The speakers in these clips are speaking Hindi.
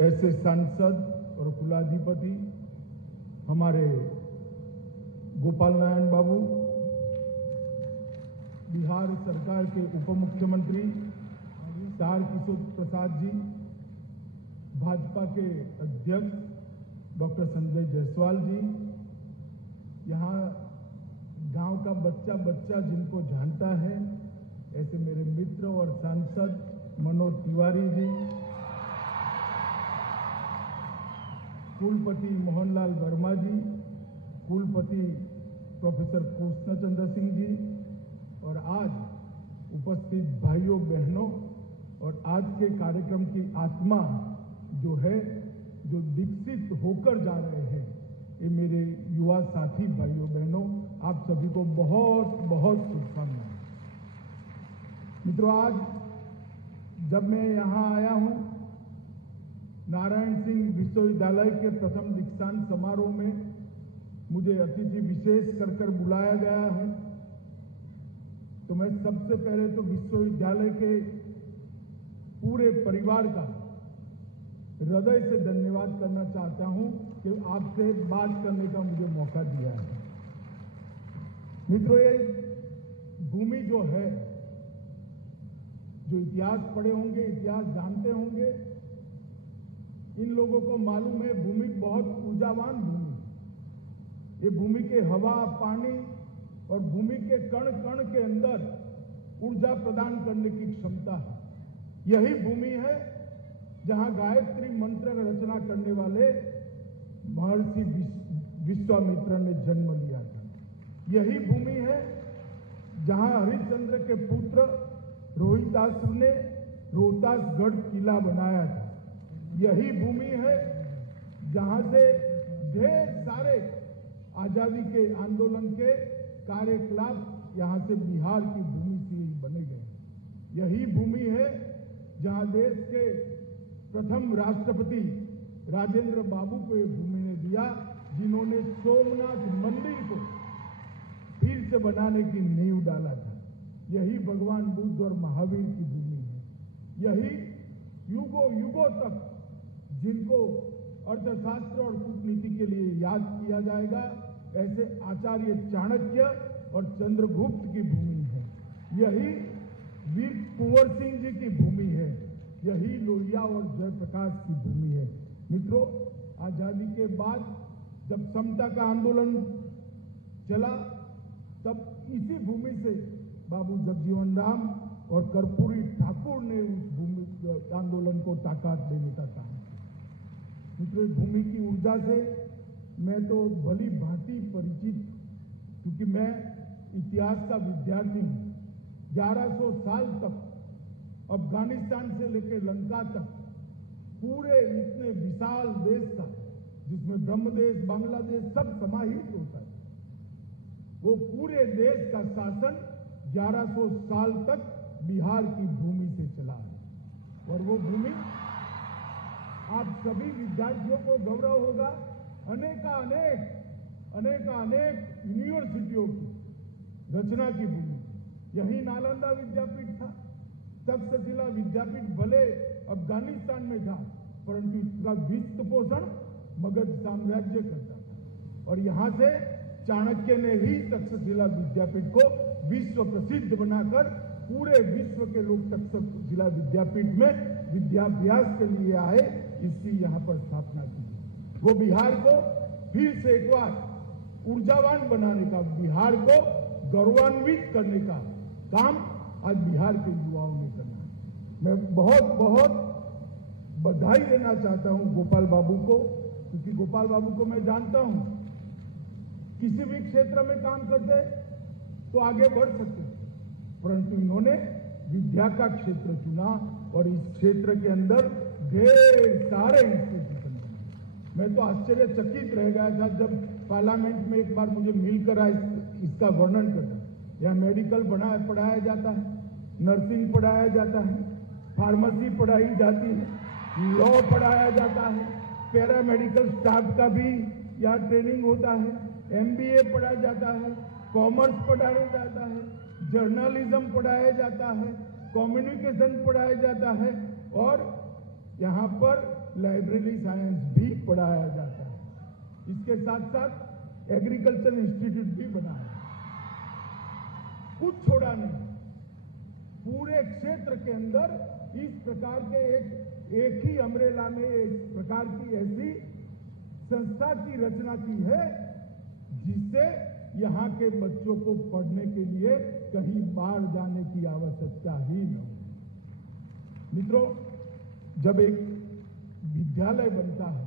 ऐसे सांसद और कुलाधिपति हमारे गोपाल नारायण बाबू, बिहार सरकार के उप मुख्यमंत्री तारकिशोर प्रसाद जी, भाजपा के अध्यक्ष डॉक्टर संजय जायसवाल जी, यहाँ गांव का बच्चा बच्चा जिनको जानता है ऐसे मेरे मित्र और सांसद मनोज तिवारी जी, कुलपति मोहनलाल वर्मा जी, कुलपति प्रोफेसर कृष्णचंद्र सिंह जी और आज उपस्थित भाइयों बहनों और आज के कार्यक्रम की आत्मा जो है, जो विकसित होकर जा रहे हैं, ये मेरे युवा साथी भाइयों बहनों, आप सभी को बहुत बहुत शुभकामनाएं। मित्रों, आज जब मैं यहाँ आया हूँ, नारायण सिंह विश्वविद्यालय के प्रथम दीक्षांत समारोह में मुझे अतिथि विशेष कर बुलाया गया है, तो मैं सबसे पहले तो विश्वविद्यालय के पूरे परिवार का हृदय से धन्यवाद करना चाहता हूं कि आपसे बात करने का मुझे मौका दिया है। मित्रों, ये भूमि जो है, जो इतिहास पढ़े होंगे, इतिहास जानते होंगे, इन लोगों को मालूम है भूमि बहुत ऊर्जावान भूमि। ये भूमि के हवा, पानी और भूमि के कण कण के अंदर ऊर्जा प्रदान करने की क्षमता है। यही भूमि है जहां गायत्री मंत्र रचना करने वाले महर्षि विश्वामित्र ने जन्म लिया था। यही भूमि है जहां हरिश्चंद्र के पुत्र रोहिताश्व ने रोहतासगढ़ किला बनाया था। यही भूमि है जहां से ढेर सारे आजादी के आंदोलन के कार्यकलाप यहां से बिहार की भूमि से ही बने गए। यही भूमि है जहां देश के प्रथम राष्ट्रपति राजेंद्र बाबू को ये भूमि ने दिया, जिन्होंने सोमनाथ मंदिर को फिर से बनाने की नींव डाला था। यही भगवान बुद्ध और महावीर की भूमि है। यही युगों युगों तक जिनको अर्थशास्त्र और कूटनीति के लिए याद किया जाएगा, ऐसे आचार्य चाणक्य और चंद्रगुप्त की भूमि है। यही वीर कुंवर सिंह जी की भूमि है। यही लोहिया और जयप्रकाश की भूमि है। मित्रों, आजादी के बाद जब समता का आंदोलन चला, तब इसी भूमि से बाबू जगजीवन राम और कर्पूरी ठाकुर ने उस भूमि आंदोलन को ताकत देने का काम किया। मित्रों, भूमि की ऊर्जा से मैं तो भली भांति परिचित, क्योंकि मैं इतिहास का विद्यार्थी हूं। 1100 साल तक अफगानिस्तान से लेकर लंका तक पूरे इतने विशाल देश का, जिसमें ब्रह्मदेश, बांग्लादेश सब समाहित होता है, वो पूरे देश का शासन 1100 साल तक बिहार की भूमि से चला है। और वो भूमि आप सभी विद्यार्थियों को गौरव होगा, अनेक यूनिवर्सिटियों की रचना की भूमि। यही नालंदा विद्यापीठ था। तक्षशिला विद्यापीठ भले अफगानिस्तान में था, परंतु इसका वित्त पोषण मगध साम्राज्य करता था। और यहां से चाणक्य ने ही तक्षशिला विद्यापीठ को विश्व प्रसिद्ध बनाकर पूरे विश्व के लोग तक्षशिला विद्यापीठ में विद्याभ्यास के लिए आए, इसकी यहां पर स्थापना की। वो बिहार को फिर से एक बार ऊर्जावान बनाने का, बिहार को गौरवान्वित करने का काम आज बिहार के युवाओं ने करना है। मैं बहुत बहुत बधाई देना चाहता हूं गोपाल बाबू को, क्योंकि गोपाल बाबू को मैं जानता हूं, किसी भी क्षेत्र में काम करते तो आगे बढ़ सकते, परंतु इन्होंने विद्या का क्षेत्र चुना और इस क्षेत्र के अंदर ढेर सारे इंस्टीट्यूशन बने। मैं तो आश्चर्यचकित रह गया था जब पार्लियामेंट में एक बार मुझे मिलकर इसका वर्णन करना। यहाँ मेडिकल पढ़ाया जाता है, नर्सिंग पढ़ाया जाता है, फार्मेसी पढ़ाई जाती है, लॉ पढ़ाया जाता है, पैरामेडिकल स्टाफ का भी यहाँ ट्रेनिंग होता है, MBA पढ़ाया जाता है, कॉमर्स पढ़ाया जाता है, जर्नलिज्म पढ़ाया जाता है, कम्युनिकेशन पढ़ाया जाता है और यहाँ पर लाइब्रेरी साइंस भी पढ़ाया जाता है। इसके साथ साथ एग्रीकल्चर इंस्टीट्यूट भी बना है। कुछ छोड़ा नहीं, पूरे क्षेत्र के अंदर इस प्रकार के एक ही अमरेला में एक प्रकार की ऐसी संस्था की रचना की है जिससे यहाँ के बच्चों को पढ़ने के लिए कहीं बाहर जाने की आवश्यकता ही न हो। मित्रों, जब एक विद्यालय बनता है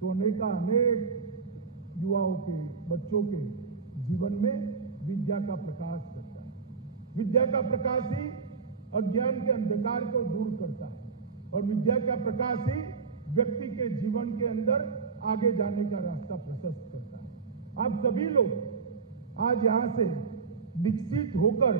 तो अनेक युवाओं के, बच्चों के जीवन में विद्या का प्रकाश करता है। विद्या का प्रकाश ही अज्ञान के अंधकार को दूर करता है और विद्या का प्रकाश ही व्यक्ति के जीवन के अंदर आगे जाने का रास्ता प्रशस्त करता है। आप सभी लोग आज यहां से दीक्षित होकर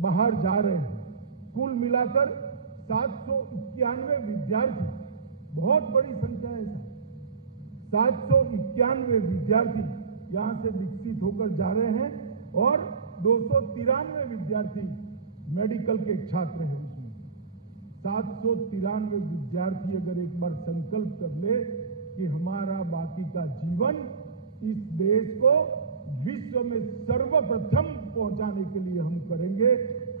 बाहर जा रहे हैं। कुल मिलाकर 791 विद्यार्थी, बहुत बड़ी संख्या है सर। 791 विद्यार्थी यहां से दीक्षित होकर जा रहे हैं और 293 विद्यार्थी मेडिकल के छात्र हैं। उसमें 793 विद्यार्थी अगर एक बार संकल्प कर ले कि हमारा बाकी का जीवन इस देश को विश्व में सर्वप्रथम पहुंचाने के लिए हम करेंगे,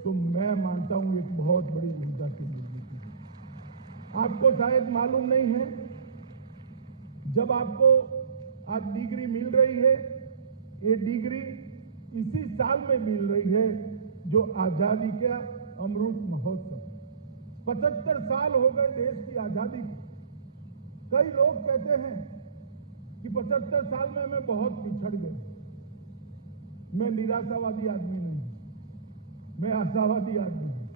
तो मैं मानता हूं एक बहुत बड़ी ऊर्जा की निर्मित है। आपको शायद मालूम नहीं है, जब आपको आज डिग्री मिल रही है, ये डिग्री इसी साल में मिल रही है जो आजादी का अमृत महोत्सव। 75 साल हो गए देश की आजादी को। कई लोग कहते हैं कि 75 साल में हमें बहुत पिछड़ गए। मैं निराशावादी आदमी नहीं, मैं आशावादी आदमी हूं।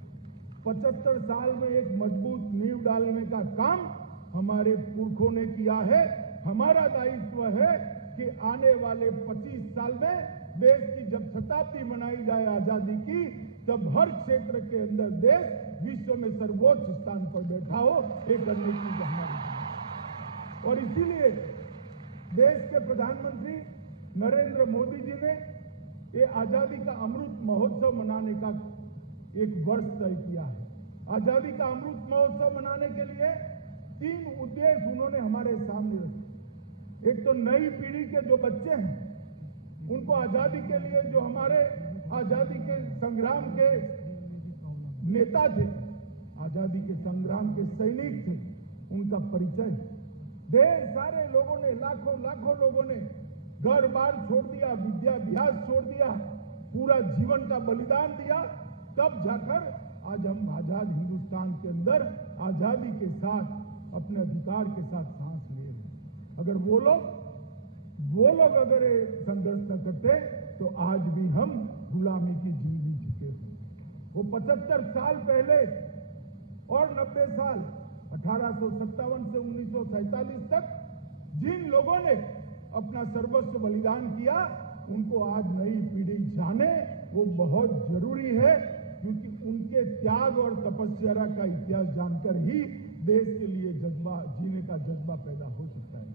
75 साल में एक मजबूत नींव डालने का काम हमारे पुरखों ने किया है। हमारा दायित्व है कि आने वाले 25 साल में देश की जब शताब्दी मनाई जाए आजादी की, तब हर क्षेत्र के अंदर देश विश्व में सर्वोच्च स्थान पर बैठा हो। एक करने की हमारी, और इसीलिए देश के प्रधानमंत्री नरेंद्र मोदी जी ने ये आजादी का अमृत महोत्सव मनाने का एक वर्ष तय किया है। आजादी का अमृत महोत्सव मनाने के लिए 3 उद्देश्य उन्होंने हमारे सामने रखे। एक तो नई पीढ़ी के जो बच्चे हैं, उनको आजादी के लिए, जो हमारे आजादी के संग्राम के नेता थे, आजादी के संग्राम के सैनिक थे, उनका परिचय। ढेर सारे लोगों ने, लाखों लोगों ने घर बार छोड़ दिया, विद्याभ्यास छोड़ दिया, पूरा जीवन का बलिदान दिया, तब जाकर आज हम आजाद हिंदुस्तान के अंदर आजादी के साथ, अपने अधिकार के साथ सांस ले रहे हैं। अगर वो लोग अगर संघर्ष न करते तो आज भी हम गुलामी की जिंदगी जीते हैं। वो 75 साल पहले और 90 साल 1857 से 1947 तक जिन लोगों ने अपना सर्वस्व बलिदान किया, उनको आज नई पीढ़ी जाने, वो बहुत जरूरी है, क्योंकि उनके त्याग और तपस्या का इतिहास जानकर ही देश के लिए जज्बा, जीने का जज्बा पैदा हो सकता है।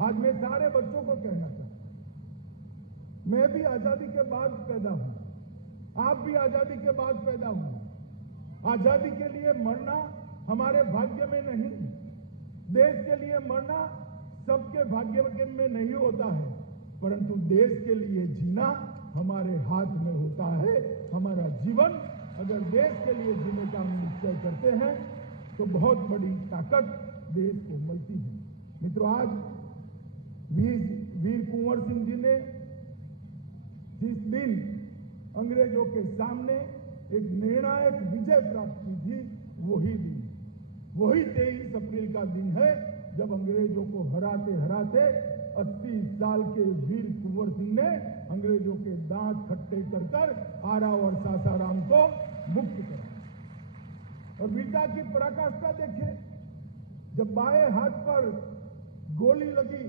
आज मैं सारे बच्चों को कहना चाहता हूं, मैं भी आजादी के बाद पैदा हूं, आप भी आजादी के बाद पैदा हुए। आजादी के लिए मरना हमारे भाग्य में नहीं, देश के लिए मरना सबके भाग्य में नहीं होता है, परंतु देश के लिए जीना हमारे हाथ में होता है। हमारा जीवन अगर देश के लिए जीने का हम निश्चय करते हैं तो बहुत बड़ी ताकत देश को मिलती है। मित्रों, आज वीर कुंवर सिंह जी ने जिस दिन अंग्रेजों के सामने एक निर्णायक विजय प्राप्त की थी, वही 23 अप्रैल का दिन है जब अंग्रेजों को हराते हराते 80 साल के वीर कुंवर सिंह ने अंग्रेजों के दांत खट्टे कर आरा और सासाराम को मुक्त करा। और वीरता की पराकाष्ठा देखिए, जब बाएं हाथ पर गोली लगी,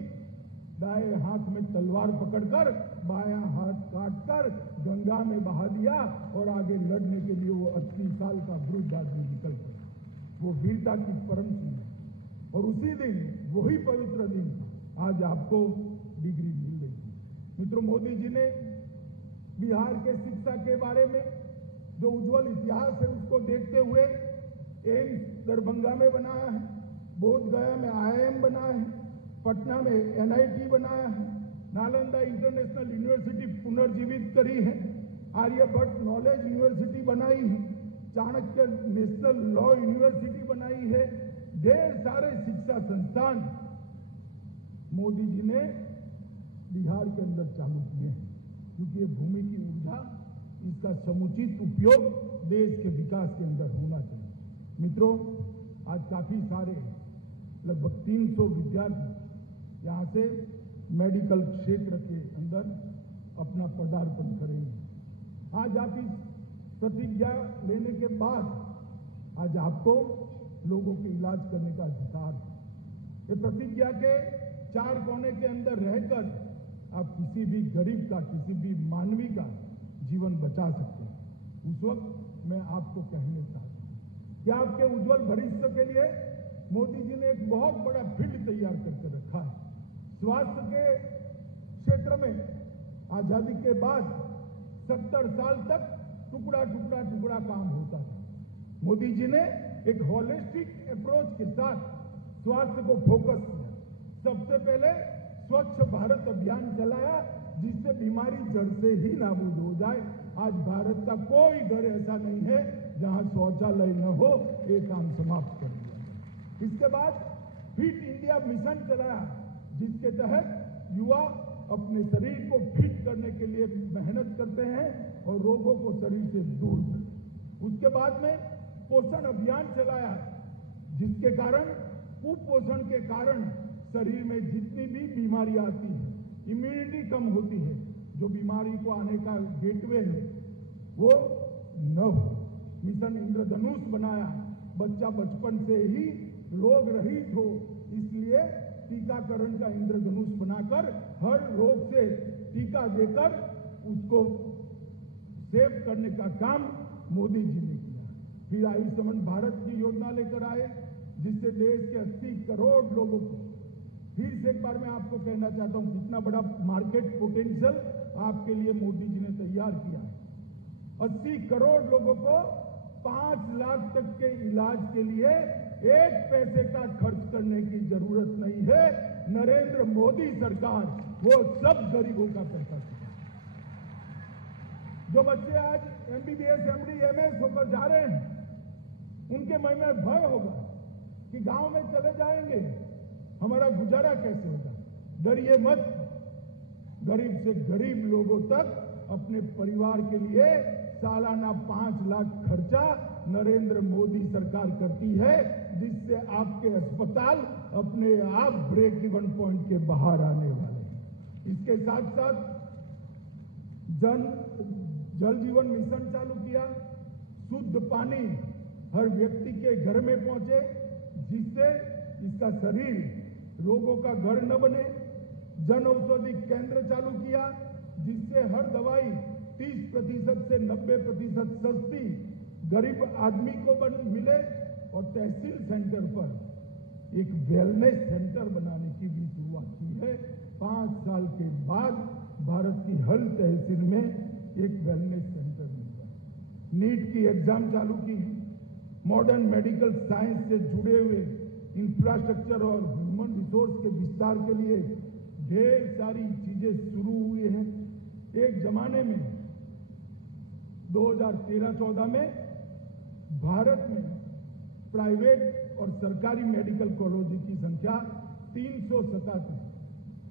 दाएं हाथ में तलवार पकड़कर बायां हाथ काटकर गंगा में बहा दिया और आगे लड़ने के लिए वो 80 साल का वृद्ध आदमी निकल पड़ा। वो वीरता की परम चीज है। और उसी दिन, वही पवित्र दिन, आज आपको डिग्री मिल रही है। मित्रों, मोदी जी ने बिहार के शिक्षा के बारे में जो उज्जवल इतिहास है, उसको देखते हुए एम्स दरभंगा में बनाया है। बोधगया में IIM बना है, पटना में NIT बनाया है, नालंदा इंटरनेशनल यूनिवर्सिटी पुनर्जीवित करी है, आर्यभट्ट नॉलेज यूनिवर्सिटी बनाई है, चाणक्य नेशनल लॉ यूनिवर्सिटी बनाई है, ढेर सारे शिक्षा संस्थान मोदी जी ने बिहार के अंदर चालू किए हैं, क्योंकि ये भूमि की ऊर्जा, इसका समुचित उपयोग देश के विकास के अंदर होना चाहिए। मित्रों, आज काफी सारे लगभग 300 विद्यार्थी यहाँ से मेडिकल क्षेत्र के अंदर अपना पदार्पण करेंगे। आज आप इस प्रतिज्ञा लेने के बाद आज आपको लोगों के इलाज करने का अधिकार है। ये प्रतिज्ञा के 4 कोने के अंदर रहकर आप किसी भी गरीब का, किसी भी मानवी का जीवन बचा सकते हैं। उस वक्त मैं आपको कहने चाहता हूं कि आपके उज्जवल भविष्य के लिए मोदी जी ने एक बहुत बड़ा फील्ड तैयार करके रखा है। स्वास्थ्य के क्षेत्र में आजादी के बाद 70 साल तक टुकड़ा टुकड़ा टुकड़ा काम होता था। मोदी जी ने एक होलिस्टिक अप्रोच के साथ स्वास्थ्य को फोकस किया। सबसे पहले स्वच्छ भारत अभियान चलाया, जिससे बीमारी जड़ से ही नाबूद हो जाए। आज भारत का कोई घर ऐसा नहीं है जहां शौचालय न हो, ये काम समाप्त कर दिया। इसके बाद फिट इंडिया मिशन चलाया, जिसके तहत युवा अपने शरीर को फिट करने के लिए मेहनत करते हैं और रोगों को शरीर से दूर करते। उसके बाद में पोषण अभियान चलाया, जिसके कारण कुपोषण के कारण शरीर में जितनी भी बीमारियां आती हैं, इम्यूनिटी कम होती है, जो बीमारी को आने का गेटवे है वो न हो। मिशन इंद्रधनुष बनाया, बच्चा बचपन से ही रोग रहित हो, इसलिए टीकाकरण का इंद्रधनुष बनाकर हर रोग से टीका देकर उसको सेव करने का काम मोदी जी ने किया। फिर आयुष्मान भारत की योजना लेकर आए, जिससे देश के 80 करोड़ लोगों को, फिर से एक बार मैं आपको कहना चाहता हूं कितना बड़ा मार्केट पोटेंशियल आपके लिए मोदी जी ने तैयार किया है। 80 करोड़ लोगों को 5 लाख तक के इलाज के लिए 1 पैसे का खर्च करने की जरूरत नहीं है। नरेंद्र मोदी सरकार वो सब गरीबों का पैसा चुका। जो बच्चे आज MBBS, MD, MS होकर जा रहे हैं, उनके मन में भय होगा कि गांव में चले जाएंगे, हमारा गुजारा कैसे होगा। डरिए मत, गरीब से गरीब लोगों तक अपने परिवार के लिए सालाना 5 लाख खर्चा नरेंद्र मोदी सरकार करती है, जिससे आपके अस्पताल अपने आप ब्रेक इवन पॉइंट के बाहर आने वाले हैं। इसके साथ साथ जल जीवन मिशन चालू किया, शुद्ध पानी हर व्यक्ति के घर में पहुंचे, जिससे इसका शरीर रोगों का घर न बने। जन औषधि केंद्र चालू किया, जिससे हर दवाई 30% से 90% सस्ती गरीब आदमी को मिले। और तहसील सेंटर पर एक वेलनेस सेंटर बनाने की भी शुरुआत की है। 5 साल के बाद भारत की हर तहसील में एक वेलनेस सेंटर मिलता है। नीट की एग्जाम चालू की है। मॉडर्न मेडिकल साइंस से जुड़े हुए इंफ्रास्ट्रक्चर और ह्यूमन रिसोर्स के विस्तार के लिए ढेर सारी चीजें शुरू हुई हैं। एक जमाने में 2013-14 में भारत में प्राइवेट और सरकारी मेडिकल कॉलेज की संख्या 387।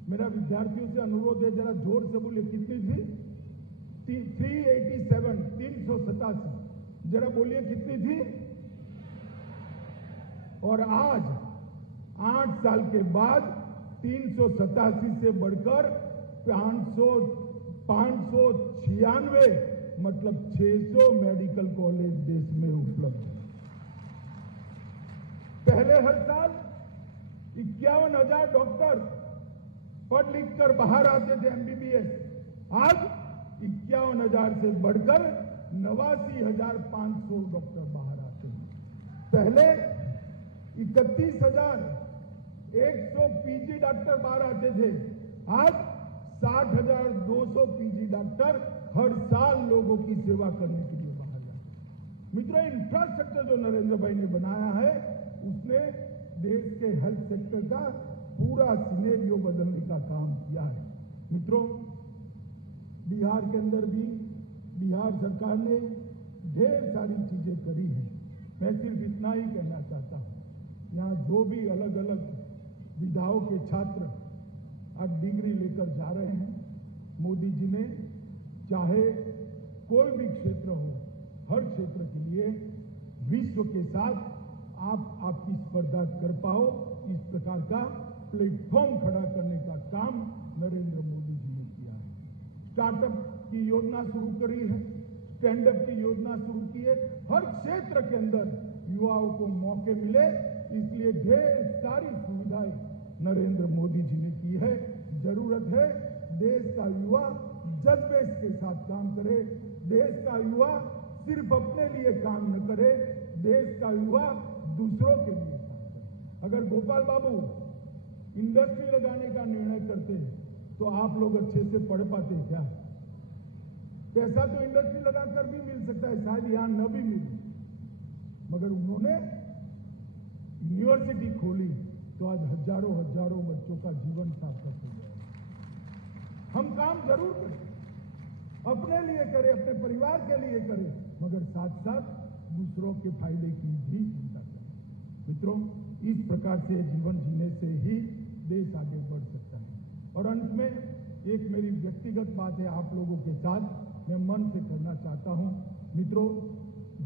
मेरा विद्यार्थियों से अनुरोध है, जरा जोर से बोलिए, कितनी थी? 387, 387। जरा बोलिए कितनी थी? और आज 8 साल के बाद 387 से बढ़कर 596, मतलब 600 मेडिकल कॉलेज देश में उपलब्ध है। पहले हर साल 51,000 डॉक्टर पढ़ लिख कर बाहर आते थे MBBS। आज 51,000 से बढ़कर 89,500 डॉक्टर बाहर आते हैं। पहले 31,100 PG डॉक्टर बाहर आते थे, आज 60,200 PG डॉक्टर हर साल लोगों की सेवा करने के लिए बाहर जाते हैं। मित्रों, इंफ्रास्ट्रक्चर जो नरेंद्र भाई ने बनाया है, उसने देश के हेल्थ सेक्टर का पूरा सिनेरियो बदलने का काम किया है। मित्रों, बिहार के अंदर भी बिहार सरकार ने ढेर सारी चीजें करी हैं। मैं सिर्फ इतना ही कहना चाहता हूं, यहाँ जो भी अलग अलग विधाओं के छात्र आज डिग्री लेकर जा रहे हैं, मोदी जी ने चाहे कोई भी क्षेत्र हो, हर क्षेत्र के लिए विश्व के साथ आप आपकी स्पर्धा कर पाओ, इस प्रकार का प्लेटफॉर्म खड़ा करने का काम नरेंद्र मोदी जी ने किया है। स्टार्टअप की योजना शुरू करी है, स्टैंड अप की योजना शुरू की है। हर क्षेत्र के अंदर युवाओं को मौके मिले, इसलिए ढेर सारी सुविधाएं नरेंद्र मोदी जी ने की है। जरूरत है देश का युवा जज्बे के साथ काम करे, देश का युवा सिर्फ अपने लिए काम न करे, देश का युवा दूसरों के लिए काम करे। अगर गोपाल बाबू इंडस्ट्री लगाने का निर्णय करते तो आप लोग अच्छे से पढ़ पाते क्या? पैसा तो इंडस्ट्री लगाकर भी मिल सकता है, शायद यहां न भी मिले, मगर उन्होंने यूनिवर्सिटी खोली तो आज हजारों हजारों बच्चों का जीवन सार्थक हो गया। हम काम जरूर करें, अपने लिए करें, अपने परिवार के लिए करें, मगर साथ साथ दूसरों के फायदे की भी चिंता करें। मित्रों, इस प्रकार से जीवन जीने से ही देश आगे बढ़ सकता है। और अंत में एक मेरी व्यक्तिगत बात है, आप लोगों के साथ मैं मन से करना चाहता हूं। मित्रों,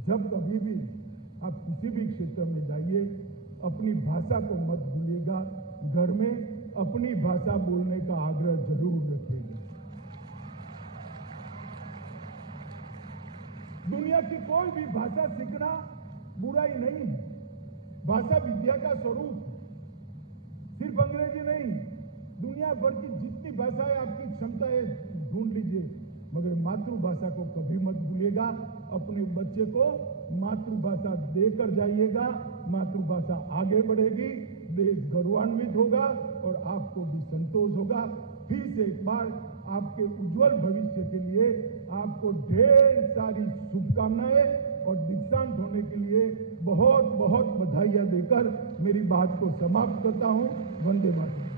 जब कभी भी आप किसी भी क्षेत्र में जाइए, अपनी भाषा को मत भूलिएगा, घर में अपनी भाषा बोलने का आग्रह जरूर रखिएगा। दुनिया की कोई भी भाषा सीखना बुराई नहीं है, भाषा विद्या का स्वरूप, सिर्फ अंग्रेजी नहीं, दुनिया भर की जितनी भाषाएं आपकी क्षमता है ढूंढ लीजिए, मगर मातृभाषा को कभी मत भूलिएगा। अपने बच्चे को मातृभाषा देकर जाइएगा, मातृभाषा आगे बढ़ेगी, देश गौरवान्वित होगा और आपको भी संतोष होगा। फिर से एक बार आपके उज्जवल भविष्य के लिए आपको ढेर सारी शुभकामनाएं और दीक्षांत होने के लिए बहुत बहुत बधाइयां देकर मेरी बात को समाप्त करता हूं। वंदे मातरम।